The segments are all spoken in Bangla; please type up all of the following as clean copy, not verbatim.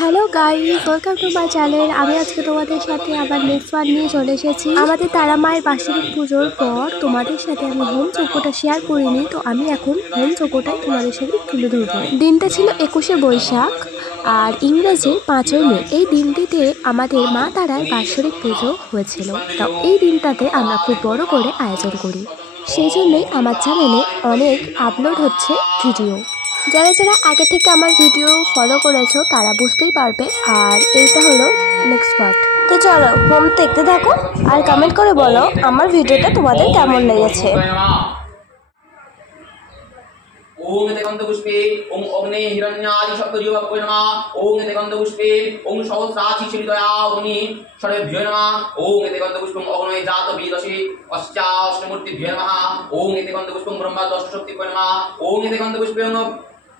Hello guys, welcome to my channel. আমি আজকে তোমাদের সাথে আবার নেক্সট পার্ট নিয়ে চলে এসেছি। আমাদের তারা মায়ের বার্ষিক পুজোর পর তোমাদের সাথে আমি হোম চৌকোটা শেয়ার করিনি, তো আমি এখন হোম চৌকোটাই তোমাদের সাথে তুলে ধরবো। দিনটা ছিল 21শে বৈশাখ আর ইংরেজির 5ই মে। এই দিনটিতে আমাদের মা তারার বার্ষিক পুজো হয়েছিল। তো এই দিনটাতে আমরা খুব বড় করে আয়োজন করি, সেই জন্যই আমার চ্যানেলে অনেক আপলোড হচ্ছে ভিডিও। যারা যারা আগে থেকে আমার ভিডিও ফলো করেছো তারা বুঝতেই পারবে। আর এইটা হলো নেক্সট পার্ট। তো চলো হোম দেখতে থাকো আর কমেন্ট করে বলো আমার ভিডিওটা তোমাদের কেমন লেগেছে। ओम एते गंधपुष्पे ओम अग्ने हिरण्यादि सप्तजीवभ्यो नमः। ओम एते गंधपुष्पे ओम सहस्राक्षि श्रीदया मुनि सर्वेभ्यो नमः। ओम एते गंधपुष्पं अग्नये जात वेदसे अष्टाष्टमूर्तिभ्यो नमः। ओम एते गंधपुष्पं ब्रह्मा दशशक्तिभ्यो नमः। ओम एते गंधपुष्पं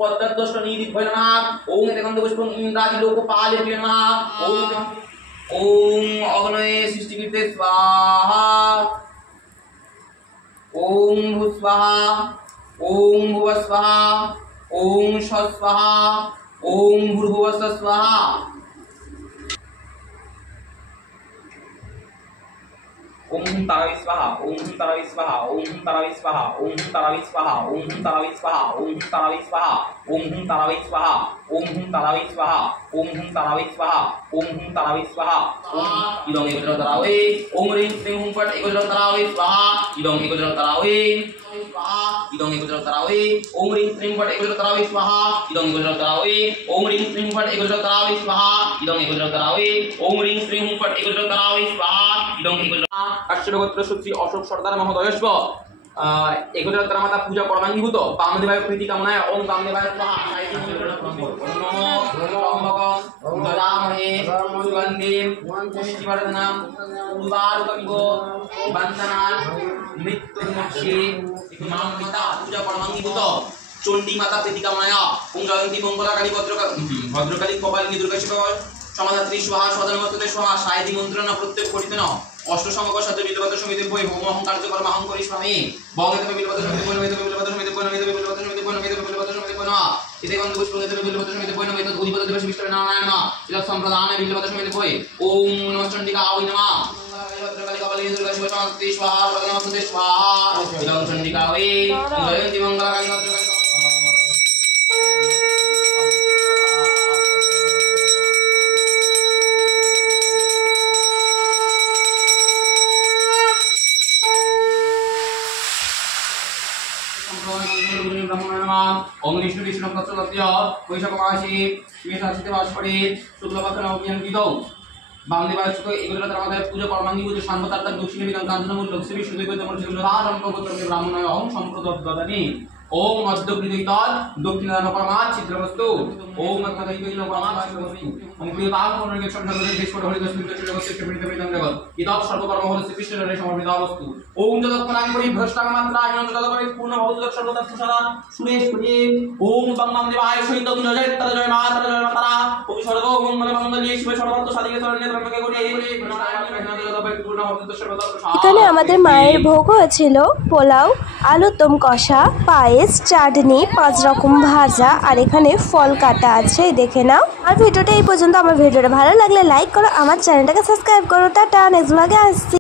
पद्मदष्टनीतिभ्यो नमः। ओम एते गंधपुष्पं इंद्रादि लोकपालेभ्यो नमः। ओम अग्नये सृष्टिकृते स्वाहा। ओम भूस्वाहा। ओम भुवस्वाहा। ओम स्वस्वाहा। ओम भूर्भुवस्वः स्वाहा। ओम तारावि स्वाहा। ओम तारावि स्वाहा। ओम तारावि स्वाहा। ओम तारावि स्वाहा। ओम तारावि स्वाहा। ओम तारावि स्वाहा। ओम तारावि स्वाहा। ओम तारावि स्वाहा। ओम तारावि स्वाहा। ओम तारावि स्वाहा। इदं एकत्र तरावे। ओम ह्रीं श्रीं हुं फट् एकत्र तरावे स्वाहा। इदं एकत्र तरावे स्वाहा। इदं एकत्र तरावे। ओम ह्रीं श्रीं फट् एकत्र तरावे स्वाहा। इदं एकत्र तरावे। ओम ह्रीं श्रीं फट् एकत्र तरावे स्वाहा। इदं एकत्र तरावे। ओम ह्रीं श्रीं हुं फट् एकत्र तरावे स्वाहा। इदं एकत्र अक्षरगोत्र श्री अशोक सरदार महोदयस्व एकत्र माता पूजा परमांगीभूत कामदेवाय प्रीति कामनाय ओम कामदेवाय स्वाहा। नमो ददामहे सुगन्धिं पुष्टिवर्धनं उर्वारुकमिव वन्दनान् मृत्युर्मोक्षे मां पिता पूजा परमांगीभूत चंडी माता प्रीति कामनाय ओम जयंती मंगलाकाली भद्रकाली कपालिनी दुर्गा शिव समाधात्री स्वाहा सदनमस्तते स्वाहा सायदी मंत्रणा प्रत्येक पठितेन अष्टसंग साथे बिलपत्र समिति बय होम अहं कार्यक्रम अहं करिष्यामि भगवते बिलपत्र समिति बय नमित बिलपत्र समिति बय नमित बिलपत्र समिति बय नमित बिलपत्र समिति बय नमः इते गंधपुष्प नमित बिलपत्र समिति बय नमित उदिपद दिवस विष्णु नारायण नमः इदं संप्रदान बिलपत्र समिति बय ओम नमः चंडिकायै नमः भद्रकाली कपालिनी दुर्गा शिव समाधात्री स्वाहा सदनमस्तते स्वाहा इदं चंडिकायै जयंती मंगलाकाली भद्रकाली ओम विष्णु विष्णु प्रचोदय वैशाख मासे मेषराशिते बास करे शुक्लपक्ष नवमी तिथौ बामदेवाय सुतो एकत्र तरामादाय पूजा परमांगीभूत शान्मतार्थ दक्षिणे विदं काञ्चनमूल लक्ष्मी विष्णु देवता मर्जिगुणा संप्रगोत्रमे ब्राह्मणाय अहं संप्रददानि ओम अद्यकृतैतात् दक्षिणादान परमात् छिद्रवस्तु ओम अद्यकृतैतात् परमात् छिद्रवस्तु ओम प्रियतां पुनर्गेक्षण जगते देशपट हरिदास विद्याश्री जगते जगत इदं सर्वकर्म हल श्रीकृष्णेर समर्पिता वस्तु ओम जगत्परां परि भ्रष्टांग मात्रा हिनं जगत्परि पूर्ण भवतु सर्वदा प्रसादात् सुरेश पुरे ओम बंगम देवाय सहित जय जय माता जय माता ओम सर्व मंगल मंगल्ये शिव सर्वत्र साधिके शरण्ये त्र्यंबके गौरी जगत्परि पूर्ण भवतु सर्वदा प्रसादात्। এখানে আমাদের মায়ের ভোগ হয়েছিল পোলাও, আলুর দম কষা, পায়েস, চাটনি, 5 রকম ভাজা আর এখানে ফল কাটা আছে, দেখে নাও। আর ভিডিওটা এই পর্যন্ত। আমার ভিডিওটা ভালো লাগলে লাইক করো, আমার চ্যানেলটাকে সাবস্ক্রাইব করো। টাটা, নেক্সট ব্লগে আসছি।